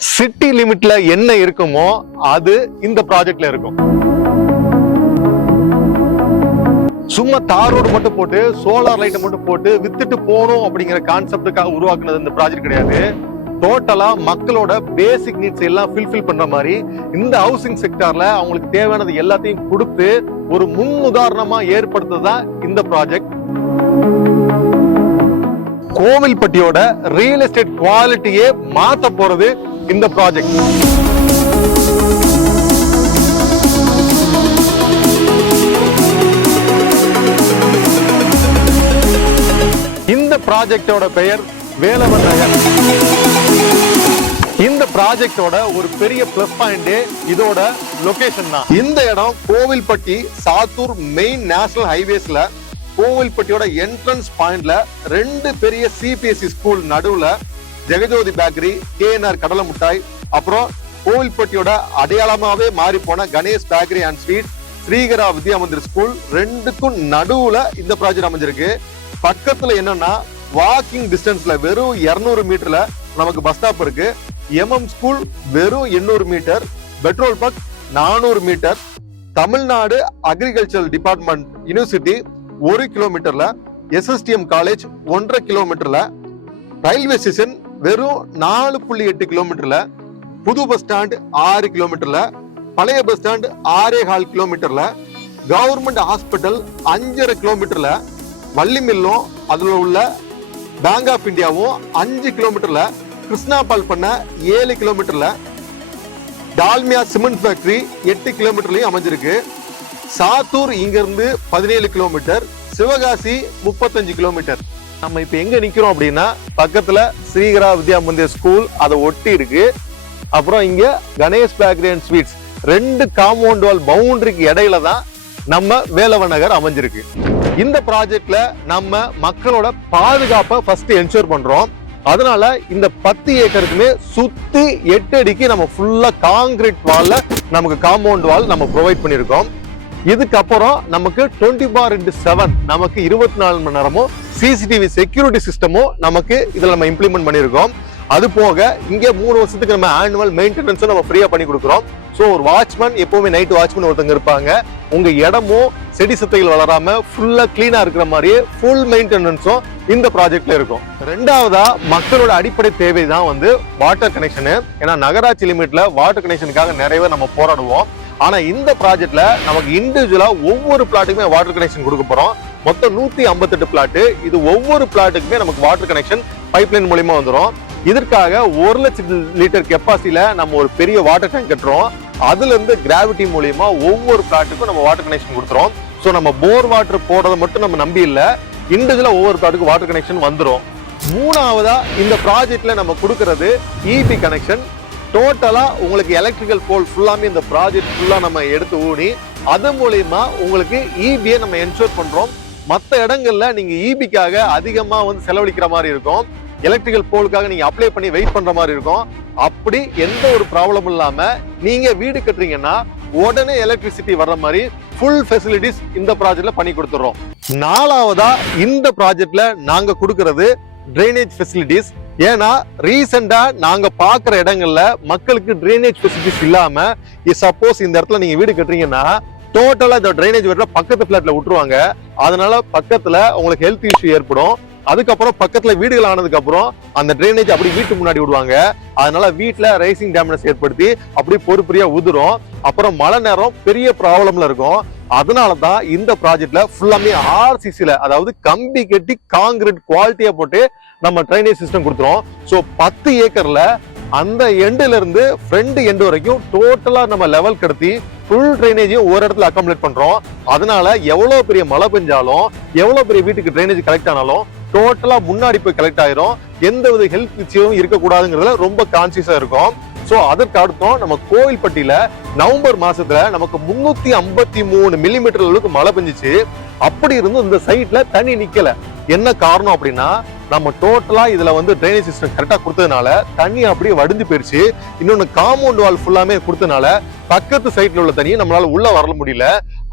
City லிமிட்ல என்ன இருக்குமோ அது இந்த ப்ராஜெக்ட்ல இருக்கும். சும்மா தார் ரோடு மட்டும் போட்டு சோலார் லைட்டை மட்டும் போட்டு வித்துட்டு போகணும் அப்படிங்கிற கான்செப்டுக்காக உருவாக்குனது இந்த ப்ராஜெக்ட் கிடையாது. டோட்டலா மக்களோட பேசிக் நீட்ஸ் எல்லாம் ஃபில்ஃபில் பண்ற மாதிரி இந்த ஹவுசிங் செக்டார்ல அவங்களுக்கு தேவையானது எல்லாத்தையும் கொடுத்து ஒரு முன் உதாரணமா ஏற்படுத்துதான் இந்த ப்ராஜெக்ட் கோவில்பட்டியோட ரியல் எஸ்டேட் குவாலிட்டியே மாத்த போறது இந்த ப்ராஜெக்ட் இந்த ப்ராஜெக்டோட பெயர் வேலவன் நகர். இந்த ப்ராஜெக்டோட ஒரு பெரிய பிளஸ் பாயிண்ட் இதோட லொகேஷன் தான். இந்த இடம் கோவில்பட்டி சாத்தூர் மெயின் நேஷனல் ஹைவேஸ்ல கோவில்பட்டியோட என்ட்ரன்ஸ் பாயிண்ட்ல ரெண்டு பெரிய சிபிஎஸ்சி ஸ்கூல் நடுவுல ஜெகஜோதி பேக்கரி கேஎன்ஆர் கடலை முட்டாய் அப்புறம் கோவில்பட்டியோட அடையாளமாவே மாறி போன Ganesh bakery and sweet Srikara Vidya Mandir school ரெண்டுக்கும் நடுவுல இந்த ப்ராஜெக்ட் அமைஞ்சிருக்கு. பக்கத்துல என்னன்னா வாக்கிங் டிஸ்டன்ஸ்ல வெறும் 200 மீட்டர்ல நமக்கு பஸ் ஸ்டாப் இருக்கு. எம்எம் ஸ்கூல் வெறும் 800 meter petrol bunk 400 meter Tamil Nadu agriculture department university ஒரு கிலோமீட்டர்ல எஸ்எஸ்டிஎம் காலேஜ் ஒன்றரை கிலோமீட்டர்ல ரயில்வே ஸ்டேஷன் வெறும் நாலு புள்ளி எட்டு கிலோமீட்டர்ல புது பஸ் ஸ்டாண்ட் ஆறு கிலோமீட்டர்ல பழைய பஸ் ஸ்டாண்ட் ஆறே கால் கிலோமீட்டர்ல கவர்மெண்ட் ஹாஸ்பிட்டல் அஞ்சரை கிலோமீட்டர்ல வள்ளிமில்லும் அதில் உள்ள பேங்க் ஆஃப் இந்தியாவும் அஞ்சு கிலோமீட்டர்ல கிருஷ்ணா பால் பண்ண ஏழு கிலோமீட்டர்ல டால்மியா சிமெண்ட் ஃபேக்டரி எட்டு கிலோமீட்டர்லையும் அமைஞ்சிருக்கு. சாத்தூர் இங்கிருந்து பதினேழு கிலோமீட்டர் சிவகாசி முப்பத்தஞ்சு கிலோமீட்டர் நம்ம இப்போ எங்க நிக்கிறோம் அப்படின்னா பக்கத்துல ஸ்ரீகரா வித்யா மந்திர் ஸ்கூல் அதை ஒட்டி இருக்கு. அப்புறம் இங்க கணேஷ் பேக்கரி அண்ட் ஸ்வீட்ஸ் ரெண்டு காம்பவுண்ட் வால் பவுண்டரிக்கு இடையில தான் நம்ம வேலவன் நகர் அமைஞ்சிருக்கு. இந்த ப்ராஜெக்ட்ல நம்ம மக்களோட பாதுகாப்பை ஃபர்ஸ்ட் என்ஷூர் பண்றோம். அதனால இந்த பத்து ஏக்கருக்குமே சுத்தி எட்டு அடிக்கு நம்ம ஃபுல்லா காங்கிரீட் வால்ல நமக்கு காம்பவுண்ட் வால் நம்ம ப்ரொவைட் பண்ணியிருக்கோம். இதுக்கப்புறம் நமக்கு டுவெண்ட்டி பார் இன்டு செவன் நமக்கு இருபத்தி நாலு மணி நேரமும் சிசிடிவி செக்யூரிட்டி சிஸ்டமும் நமக்கு இதில் நம்ம இம்ப்ளிமெண்ட் பண்ணியிருக்கோம். அது போக இங்கே மூணு வருஷத்துக்கு நம்ம ஆனுவல் மெயின்டெனன்ஸும் நம்ம ஃப்ரீயாக பண்ணி கொடுக்குறோம். ஸோ ஒரு வாட்ச்மேன் எப்போவுமே நைட் வாட்ச்மேன் ஒருத்தங்க இருப்பாங்க. உங்கள் இடமும் செடி சத்தைகள் வளராம ஃபுல்லாக க்ளீனாக இருக்கிற மாதிரியே ஃபுல் மெயின்டெனன்ஸும் இந்த ப்ராஜெக்ட்ல இருக்கும். ரெண்டாவதா மக்களோட அடிப்படை தேவை தான் வந்து வாட்டர் கனெக்ஷனு ஏன்னா நகராட்சி லிமிட்ல வாட்டர் கனெக்ஷனுக்காக நிறையவே நம்ம போராடுவோம். ஆனா இந்த ப்ராஜெக்ட்ல நமக்கு இண்டிவிஜுவலா ஒவ்வொரு பிளாட்டுக்குமே வாட்டர் கனெக்ஷன் கொடுக்க போறோம். மொத்தம் நூத்தி ஐம்பத்தெட்டு பிளாட்டு இது ஒவ்வொரு பிளாட்டுக்குமே நமக்கு வாட்டர் கனெக்ஷன் பைப்லைன் மூலியமா வந்துடும் இதற்காக ஒரு லட்சம் லிட்டர் கெப்பாசிட்டியில நம்ம ஒரு பெரிய வாட்டர் டேங்க் கட்டுறோம். அதுல இருந்து கிராவிட்டி மூலியமா ஒவ்வொரு பிளாட்டுக்கும் நம்ம வாட்டர் கனெக்ஷன் கொடுத்துறோம். ஸோ நம்ம போர் வாட்டர் போடுறத மட்டும் நம்ம நம்பி இல்லை. இண்டிவிஜுவலா ஒவ்வொரு பிளாட்டுக்கும் வாட்டர் கனெக்ஷன் வந்துடும் மூணாவதா இந்த ப்ராஜெக்ட்ல நம்ம கொடுக்கறது இபி கனெக்ஷன் டோட்டலாக உங்களுக்கு எலக்ட்ரிக்கல் போல் ஃபுல்லாமே இந்த ப்ராஜெக்ட் ஃபுல்லாக நம்ம எடுத்து ஊனி அது மூலயமா உங்களுக்கு இபியை நம்ம என்ஷூர் பண்ணுறோம் மற்ற இடங்களில் நீங்கள் இபிக்காக அதிகமாக வந்து செலவழிக்கிற மாதிரி இருக்கும். எலக்ட்ரிக்கல் போலுக்காக நீங்கள் அப்ளை பண்ணி வெயிட் பண்ணுற மாதிரி இருக்கும். அப்படி எந்த ஒரு ப்ராப்ளமும் இல்லாமல் நீங்கள் வீடு கட்டுறீங்கன்னா உடனே எலக்ட்ரிசிட்டி வர்ற மாதிரி ஃபுல் ஃபெசிலிட்டிஸ் இந்த ப்ராஜெக்ட்ல பண்ணி கொடுத்துட்றோம் நாலாவதா இந்த ப்ராஜெக்ட்ல நாங்க கொடுக்கறது ட்ரைனேஜ் ஃபெசிலிட்டிஸ் ஏன்னா ரீசெண்டா நாங்க பாக்குற இடங்கள்ல மக்களுக்கு ட்ரைனேஜ் ஃபெசிலிட்டிஸ் இல்லாம சப்போஸ் இந்த இடத்துல நீங்க வீடு கட்டுறீங்கன்னா டோட்டலா இந்த ட்ரைனேஜ் வீட்டுல பக்கத்து பிளாட்ல விட்டுருவாங்க. அதனால பக்கத்துல உங்களுக்கு ஹெல்த் இஷ்யூ ஏற்படும். அதுக்கப்புறம் பக்கத்துல வீடுகள் ஆனதுக்கு அப்புறம் அந்த ட்ரைனேஜ் அப்படி வீட்டு முன்னாடி விடுவாங்க. அதனால வீட்டுல ரைசிங் டேமேஜ் ஏற்படுத்தி அப்படியே பொறுப்பறியா உதிரும். அப்புறம் மழை நேரம் பெரிய ப்ராப்ளம்ல இருக்கும். அதனால தான் இந்த ப்ராஜெக்ட்ல ஃபுல்லாமே ஆர்சிசில அதாவது கம்பி கட்டி காங்கிரீட் குவாலிட்டியா போட்டு நம்ம ட்ரைனேஜ் சிஸ்டம் கொடுத்துரும் ஸோ பத்து ஏக்கர்ல அந்த எண்டுல இருந்து ஃப்ரண்ட் எண்டு வரைக்கும் டோட்டலா நம்ம லெவல் கடத்தி ஃபுல் ட்ரைனேஜையும் ஒரு இடத்துல அக்காமலேட் பண்றோம். அதனால எவ்வளவு பெரிய மழை பெஞ்சாலும் எவ்வளவு பெரிய வீட்டுக்கு ட்ரைனேஜ் கலெக்ட் ஆனாலும் டோட்டலா முன்னாடி போய் கலெக்ட் ஆயிரும். எந்த வித ஹெல்த் இஷ்யூவும் இருக்கக்கூடாதுங்கிறதுல ரொம்ப கான்சியஸா இருக்கும். ஸோ அதற்கு அடுத்தம் நம்ம கோவில்பட்டியில நவம்பர் மாசத்துல நமக்கு முன்னூத்தி ஐம்பத்தி மூணு மில்லிமீட்டர் அளவுக்கு மழை பெஞ்சிச்சு. அப்படி இருந்தும் இந்த சைட்ல தண்ணி நிக்கல. என்ன காரணம் அப்படின்னா நம்ம டோட்டலா இதுல வந்து ட்ரைனேஜ் சிஸ்டம் கரெக்டா கொடுத்ததுனால தண்ணி அப்படியே வடிஞ்சு போயிடுச்சு இன்னொன்னு காம்பவுண்ட் வால் ஃபுல்லாமே கொடுத்ததுனால பக்கத்து சைட்ல உள்ள தண்ணியை நம்மளால உள்ள வர முடியல.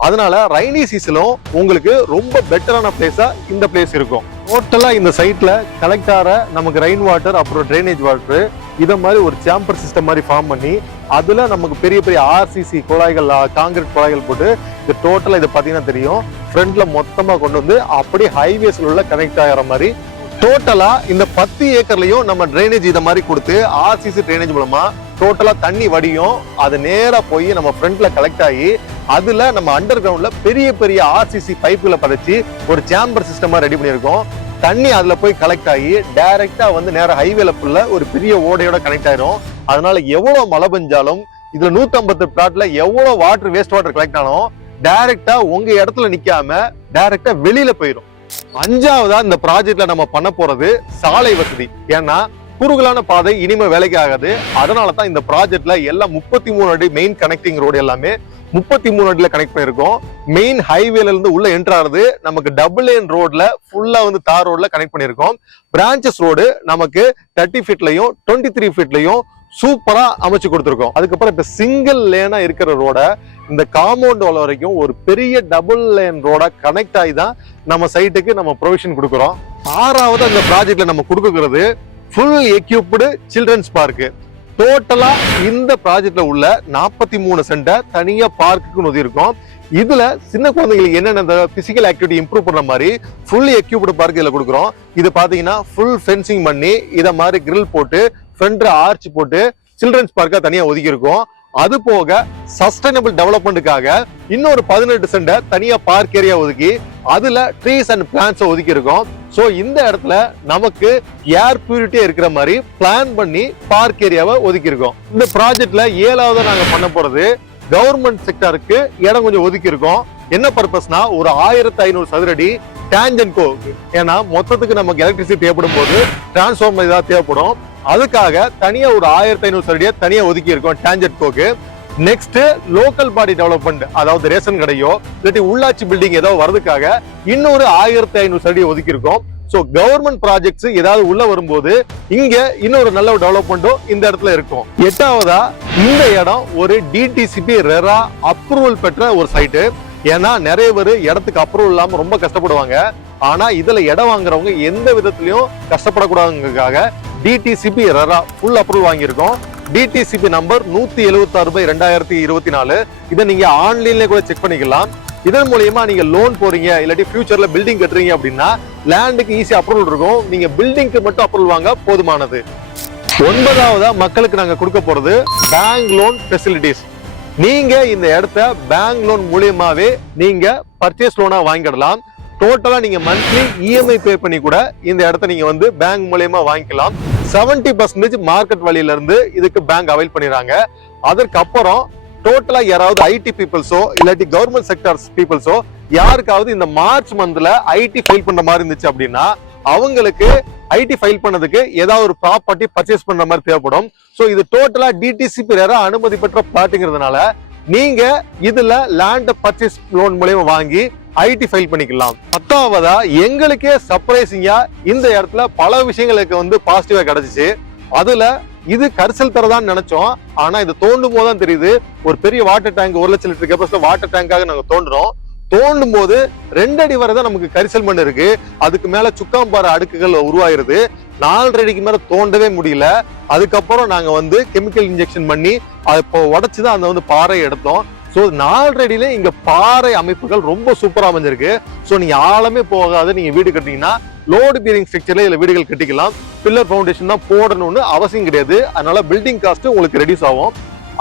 அதனால ரைனி சீசனும் உங்களுக்கு ரொம்ப பெட்டரான பிளேஸா இந்த பிளேஸ் இருக்கும். டோட்டலா இந்த சைட்ல கலெக்ட் ஆகிற நமக்கு ரெயின் வாட்டர் அப்புறம் ட்ரைனேஜ் வாட்டர் இதை மாதிரி ஒரு சேம்பர் சிஸ்டம் மாதிரி ஃபார்ம் பண்ணி அதில் நமக்கு பெரிய பெரிய ஆர்சிசி குழாய்கள் காங்கிரீட் குழாய்கள் போட்டு இது டோட்டலாக இது பார்த்தீங்கன்னா தெரியும். ஃப்ரண்ட்ல மொத்தமாக கொண்டு வந்து அப்படியே ஹைவேஸில் உள்ள கனெக்ட் ஆகிற மாதிரி டோட்டலாக இந்த பத்து ஏக்கர்லையும் நம்ம ட்ரைனேஜ் இதை மாதிரி கொடுத்து ஆர்சிசி ட்ரைனேஜ் மூலமாக டோட்டலாக தண்ணி வடியும். அது நேராக போய் நம்ம ஃப்ரண்ட்ல கலெக்ட் ஆகி அதில் நம்ம அண்டர் கிரவுண்டில் பெரிய பெரிய ஆர்சிசி பைப்புகளை பதிச்சு ஒரு சேம்பர் சிஸ்டமாக ரெடி பண்ணியிருக்கோம். தண்ணி அதுல போய் கலெக்ட் ஆகி டைரக்டா வந்து நேராக ஹைவேல ஃபுல்ல ஒரு பெரிய ஓடையோட கனெக்ட் ஆயிரும். அதனால எவ்வளவு மழை பெஞ்சாலும் இதுல 150 பிளாட்ல எவ்வளவு வாட்டர் வேஸ்ட் வாட்டர் கலெக்ட் ஆனாலும் டைரக்டா உங்க இடத்துல நிக்காம டைரக்டா வெளியில போயிடும் அஞ்சாவதா இந்த ப்ராஜெக்ட்ல நம்ம பண்ண போறது சாலை வசதி. ஏன்னா குறுகலான பாதை இனிமே வேலைக்கு ஆகாது. அதனால தான் இந்த ப்ராஜெக்ட்ல எல்லாம் முப்பத்தி மூணு அடி மெயின் கனெக்டிங் ரோடு எல்லாமே முப்பத்தி மூணு அடியில் கனெக்ட் பண்ணியிருக்கோம். மெயின் ஹைவேல இருந்து உள்ள என்டர் நமக்கு டபுள் லேன் ரோட்ல ஃபுல்லா வந்து தார் ரோட்ல கனெக்ட் பண்ணியிருக்கோம். பிரான்ச்சஸ் ரோடு நமக்கு தேர்ட்டி ஃபீட்லையும் டுவெண்ட்டி த்ரீ ஃபீட்லையும் சூப்பரா அமைச்சு கொடுத்துருக்கோம். அதுக்கப்புறம் இப்ப சிங்கிள் லேனா இருக்கிற ரோட இந்த காம்பவுண்ட் வால் வரைக்கும் ஒரு பெரிய டபுள் லேன் ரோட கனெக்ட் ஆகி தான் நம்ம சைட்டுக்கு நம்ம ப்ரொவிஷன் கொடுக்குறோம். ஆறாவது அந்த ப்ராஜெக்ட்ல நம்ம கொடுக்குறது ஃபுல் எக்யூப்டு சில்ட்ரன்ஸ் பார்க்கு டோட்டலா இந்த ப்ராஜெக்ட்ல உள்ள நாற்பத்தி மூணு சென்டை தனியா பார்க்குன்னு ஒதுக்கியிருக்கோம் இதுல சின்ன குழந்தைங்களுக்கு என்னென்ன பிசிக்கல் ஆக்டிவிட்டி இம்ப்ரூவ் பண்ற மாதிரி ஃபுல் எக்யூப்டு பார்க் இதுல கொடுக்குறோம். இது பாத்தீங்கன்னா ஃபுல் ஃபென்சிங் பண்ணி இதை மாதிரி கிரில் போட்டு ஃப்ரண்ட்ல ஆர்ச் போட்டு சில்ட்ரன்ஸ் பார்க்கா தனியா ஒதுக்கியிருக்கோம். அது போக சஸ்டைனபிள் டெவலப்மெண்ட்டுக்காக இன்னொரு பதினெட்டு சென்ட தனியா பார்க் ஏரியா ஒதுக்கி அதுல ட்ரீஸ் அண்ட் பிளான்ஸ் ஒதுக்கி இருக்கோம் சோ இந்த இடத்துல நமக்கு ஏர் பியூரிட்டியா இருக்கிற மாதிரி பிளான் பண்ணி பார்க் ஏரியாவை ஒதுக்கி இருக்கோம் இந்த ப்ராஜெக்ட்ல ஏழாவது நாங்க பண்ண போறது கவர்மெண்ட் செக்டருக்கு இடம் கொஞ்சம் ஒதுக்கி இருக்கோம் என்ன பர்பஸ்னா ஒரு ஆயிரத்தி ஐநூறு சதுரடி டேஞ்சன்கோ ஏன்னா மொத்தத்துக்கு நமக்கு எலக்ட்ரிசிட்டி தேவைப்படும் போது டிரான்ஸ்ஃபார்மர் இதாக தேவைப்படும். அதுக்காக தனியா ஒரு ஆயிரத்தி ஐநூறு சரடியை தனியா ஒதுக்கி இருக்கோம் டேஞ்சட் கோக்கு நெக்ஸ்ட் லோக்கல் பாடி டெவலப்மெண்ட் அதாவது ரேஷன் கடையோ இல்லாட்டி உள்ளாட்சி பில்டிங் ஏதோ வரதுக்காக இன்னொரு ஆயிரத்தி ஐநூறு சரடியை ஒதுக்கி இருக்கோம். ஸோ கவர்மெண்ட் ப்ராஜெக்ட்ஸ் ஏதாவது உள்ள வரும்போது இங்க இன்னொரு நல்ல டெவலப்மெண்ட்டும் இந்த இடத்துல இருக்கும். எட்டாவதா இந்த இடம் ஒரு டிடிசிபி ரெரா அப்ரூவல் பெற்ற ஒரு சைட்டு ஏன்னா நிறைய பேர் இடத்துக்கு அப்ரூவல் இல்லாம ரொம்ப கஷ்டப்படுவாங்க. ஆனா இதுல இடம் வாங்குறவங்க எந்த விதத்திலயும் கஷ்டப்படக்கூடாதுங்கிறதுக்காக டிடிசிபி ரெரா ஃபுல் அப்ரூவல் வாங்கியிருக்கோம். டிடிசிபி நம்பர் நூத்தி எழுபத்தி ஆறு பை ரெண்டாயிரத்தி இருபத்தி நாலு. இதை நீங்க ஆன்லைன்ல கூட செக் பண்ணிக்கலாம். இதன் மூலியமா நீங்க லோன் போறீங்க இல்லாட்டி ஃபியூச்சர்ல பில்டிங் கட்டுறீங்க அப்படின்னா லேண்டுக்கு ஈஸி அப்ரூவல் இருக்கும். நீங்க பில்டிங்க்கு மட்டும் அப்ரூவல் வாங்க போதுமானது. ஒன்பதாவதா மக்களுக்கு நாங்க கொடுக்க போறது பேங்க் லோன் ஃபெசிலிட்டிஸ் நீங்க இந்த இடத்த பேங்க் லோன் மூலியமாவே நீங்க பர்ச்சேஸ் லோனா வாங்கிடலாம். டோட்டலா நீங்க மந்த்லி இஎம்ஐ பே பண்ணி கூட இந்த இடத்த நீங்க வந்து பேங்க் மூலியமா வாங்கிக்கலாம். 70% பர்சன்டேஜ் மார்க்கெட் வழியில இருந்து இதுக்கு பேங்க் அவைல் பண்ணிடுறாங்க. அதற்கப்புறம் டோட்டலா யாராவது ஐடி பீப்புள்ஸோ இல்லாட்டி கவர்மெண்ட் செக்டர்ஸ் பீப்புள்ஸோ யாருக்காவது இந்த மார்ச் மந்த்ல ஐடி ஃபைல் பண்ற மாதிரி இருந்துச்சு அப்படின்னா அவங்களுக்கு ஐடி ஃபைல் பண்ணதுக்கு ஏதாவது ஒரு ப்ராப்பர்ட்டி பர்ச்சேஸ் பண்ற மாதிரி தேவைப்படும். ஸோ இது டோட்டலா டிடிசிபி ரேரா அனுமதி பெற்ற பிளாட்டுங்கிறதுனால நீங்க இதுல லேண்ட் பர்ச்சேஸ் லோன் மூலியமா வாங்கி ஐடி ஃபைல் பண்ணிக்கலாம். பத்தாவதா எங்களுக்கே சர்ப்ரைசிங்கா இந்த இடத்துல பல விஷயங்களுக்கு வந்து பாசிட்டிவா கிடைச்சிச்சு. அதுல இது கரிசல் தரதான்னு நினைச்சோம். ஆனா இது தோண்டும் போது தான் தெரியுது. ஒரு பெரிய வாட்டர் டேங்க் ஒரு லட்சம் லிட்டர் கெப்பாசிட்டி வாட்டர் டேங்காக நாங்க தோண்டுறோம். தோண்டும் போது ரெண்டு அடி வரை தான் நமக்கு கரிசல் மண் இருக்கு. அதுக்கு மேல சுக்காம்பாறை அடுக்குகள் உருவாயிருது. நாலரை அடிக்கு மேல தோண்டவே முடியல. அதுக்கப்புறம் நாங்க வந்து கெமிக்கல் இன்ஜெக்ஷன் பண்ணி அது இப்போ உடைச்சுதான் அந்த வந்து பாறை எடுத்தோம். ஸோ நாலரை அடியில இங்க பாறை அமைப்புகள் ரொம்ப சூப்பரா அமைஞ்சிருக்கு. ஸோ நீங்க ஆழமே போகாத. நீங்க வீடு கட்டினீங்கன்னா லோடு பீரிங் ஸ்ட்ரக்சர்ல இதுல வீடுகள் கட்டிக்கலாம். பில்லர் ஃபவுண்டேஷன் தான் போடணும்னு அவசியம் கிடையாது. அதனால பில்டிங் காஸ்ட் உங்களுக்கு ரெடியூஸ் ஆகும்.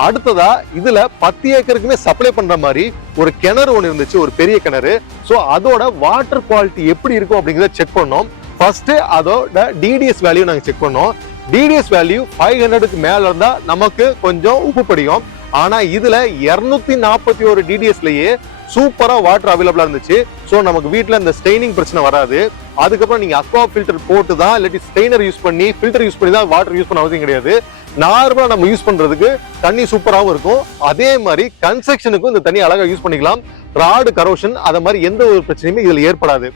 அடுத்ததா இதுல பத்து ஏக்கருக்குமே சப்ளை பண்ற மாதிரி ஒரு கிணறு ஒன்று இருந்துச்சு ஒரு பெரிய கிணறு. ஸோ அதோட வாட்டர் குவாலிட்டி எப்படி இருக்கும் அப்படிங்கிறத செக் பண்ணோம். ஃபர்ஸ்ட் அதோட டிடிஎஸ் வேல்யூ நாங்கள் செக் பண்ணோம். டிடிஎஸ் வேல்யூ ஃபைவ் ஹண்ட்ரடுக்கு மேல இருந்தா நமக்கு கொஞ்சம் உப்பு படியும். ஆனா இதுல இருநூத்தி நாற்பத்தி ஒரு டிடிஎஸ்லயே சூப்பரா வாட்டர் அவைலபிளா இருந்துச்சு. ஸோ நமக்கு வீட்டில் இந்த ஸ்டெயினிங் பிரச்சனை வராது. அதுக்கப்புறம் நீங்க அக்வா ஃபில்டர் போட்டு தான் இல்லாட்டி ஸ்டெயினர் யூஸ் பண்ணி ஃபில்டர் யூஸ் பண்ணி தான் வாட்டர் யூஸ் பண்ண அவசியம் கிடையாது. நார்மலாக நம்ம யூஸ் பண்றதுக்கு தண்ணி சூப்பராகவும் இருக்கும். அதே மாதிரி கன்ஸ்ட்ரக்ஷனுக்கும் இந்த தண்ணி அழகாக யூஸ் பண்ணிக்கலாம். ராடு கரோஷன் அதை மாதிரி எந்த ஒரு பிரச்சனையுமே இதில் ஏற்படாது.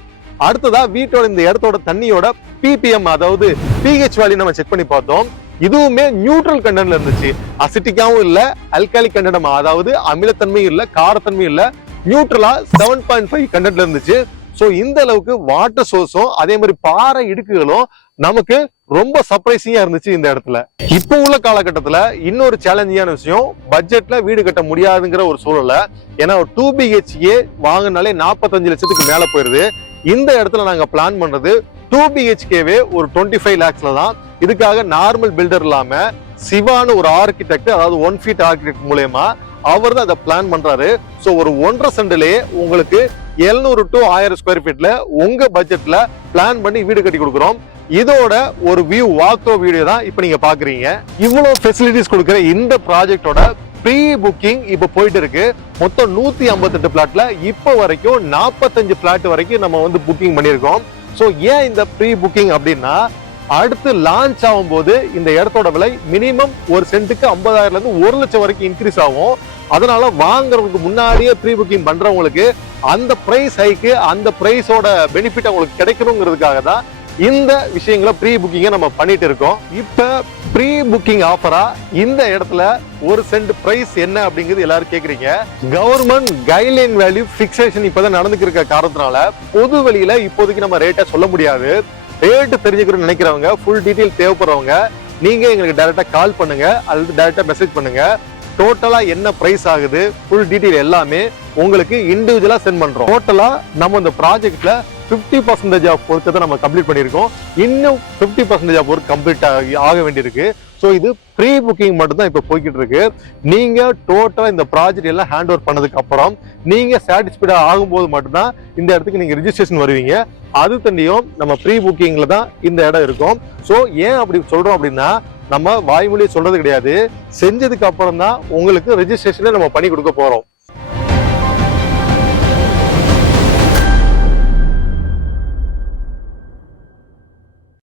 அடுத்ததா வீட்டோட இந்த இடத்தோட தண்ணியோட பிபிஎம் அதாவது பிஹெச் வேல்யூ நம்ம செக் பண்ணி பார்த்தோம். இதுவுமே நியூட்ரல் கண்டென்ட்ல இருந்துச்சு. அசிட்டிக்காவும் இல்ல அல்காலிக் கண்டனம் அதாவது அமிலத்தன்மையும் இல்ல காரத்தன்மையும் இல்ல நியூட்ரலா செவன் பாயிண்ட் ஃபைவ் கண்டென்ட்ல இருந்துச்சு. ஸோ இந்த அளவுக்கு வாட்டர் சோர்ஸும் அதே மாதிரி பாறை இடுக்குகளும் நமக்கு ரொம்ப சர்ப்ரைசிங்கா இருந்துச்சு இந்த இடத்துல. இப்போ உள்ள காலகட்டத்துல இன்னொரு சேலஞ்சிங்கான விஷயம் பட்ஜெட்ல வீடு கட்ட முடியாதுங்கிற ஒரு சூழலை ஏன்னா ஒரு டூ பிஹெச்ஏ வாங்கினாலே நாற்பத்தஞ்சு லட்சத்துக்கு மேல போயிருது. இந்த இடத்துல நாங்கள் பிளான் பண்ணுறது டூ பிஹெச்கேவே ஒரு டுவெண்ட்டி ஃபைவ் லேக்ஸ்ல தான். இதுக்காக நார்மல் பில்டர் இல்லாமல் சிவான்னு ஒரு ஆர்கிடெக்ட் அதாவது ஒன் ஃபீட் ஆர்கிடெக்ட் மூலயமா அவர் தான் அதை பிளான் பண்ணுறாரு ஸோ ஒரு ஒன்றரை சென்ட்லயே உங்களுக்கு எழுநூறு டு ஆயிரம் ஸ்கொயர் ஃபீட்டில் உங்கள் பட்ஜெட்டில் பிளான் பண்ணி வீடு கட்டி கொடுக்குறோம். இதோட ஒரு வியூ வாக்கோ வீடியோ தான் இப்போ நீங்கள் பார்க்குறீங்க இவ்வளோ ஃபெசிலிட்டிஸ் கொடுக்குற இந்த ப்ராஜெக்டோட ப்ரீ புக்கிங் இப்போ போயிட்டு இருக்கு மொத்தம் நூத்தி ஐம்பத்தெட்டு பிளாட்ல இப்போ வரைக்கும் நாற்பத்தஞ்சு பிளாட் வரைக்கும் நம்ம வந்து புக்கிங் பண்ணியிருக்கோம். ஸோ ஏன் இந்த ப்ரீ புக்கிங் அப்படின்னா அடுத்து லான்ச் ஆகும்போது இந்த இடத்தோட விலை மினிமம் ஒரு சென்ட்டுக்கு ஐம்பதாயிரம்ல இருந்து ஒரு லட்சம் வரைக்கும் இன்க்ரீஸ் ஆகும். அதனால வாங்குறதுக்கு முன்னாடியே ப்ரீ புக்கிங் பண்றவங்களுக்கு அந்த பிரைஸ் ஹைக்கு அந்த பிரைஸோட பெனிஃபிட் அவங்களுக்கு கிடைக்கணுங்கிறதுக்காக தான் இந்த விஷயங்களை ப்ரீ புக்கிங்கை நம்ம பண்ணிட்டு இருக்கோம். இப்போ ப்ரீ புக்கிங் ஆஃபரா இந்த இடத்துல ஒரு சென்ட் பிரைஸ் என்ன அப்படிங்கிறது எல்லாரும் கேட்குறீங்க கவர்மெண்ட் கைட்லைன் வேல்யூ ஃபிக்ஸேஷன் இப்பதான் நடந்துக்கு இருக்க காரணத்தினால பொது வழியில் இப்போதைக்கு நம்ம ரேட்டை சொல்ல முடியாது. ரேட்டு தெரிஞ்சுக்கணும்னு நினைக்கிறவங்க ஃபுல் டீட்டெயில் தேவைப்படுறவங்க நீங்க எங்களுக்கு டைரக்டா கால் பண்ணுங்க அல்லது டைரக்டா மெசேஜ் பண்ணுங்க. டோட்டலா என்ன பிரைஸ் ஆகுது ஃபுல் டீட்டெயில் எல்லாமே உங்களுக்கு இண்டிவிஜுவலா சென்ட் பண்றோம். டோட்டலா நம்ம இந்த ப்ராஜெக்ட்ல 50% பர்சன்டேஜ் ஆஃப் ஒர்க்கை தான் நம்ம கம்ப்ளீட் பண்ணியிருக்கோம். இன்னும் 50% பர்சன்டேஜ் ஆஃப் ஒர்க் கம்ப்ளீட் ஆக வேண்டியிருக்கு. ஸோ இது ப்ரீ புக்கிங் மட்டும் தான் இப்போ போய்கிட்டு இருக்கு நீங்க டோட்டலாக இந்த ப்ராஜெக்ட் எல்லாம் ஹேண்ட் ஓவர் பண்ணதுக்கு அப்புறம் நீங்க சாட்டிஸ்ஃபைடாக ஆகும்போது மட்டும்தான் இந்த இடத்துக்கு நீங்க ரிஜிஸ்ட்ரேஷன் வருவீங்க. அது தண்டியும் நம்ம ப்ரீ புக்கிங்ல தான் இந்த இடம் இருக்கும். ஸோ ஏன் அப்படி சொல்றோம் அப்படின்னா நம்ம வாய்மொழியை சொல்றது கிடையாது. செஞ்சதுக்கு அப்புறம் தான் உங்களுக்கு ரெஜிஸ்ட்ரேஷனே நம்ம பண்ணி கொடுக்க போறோம்.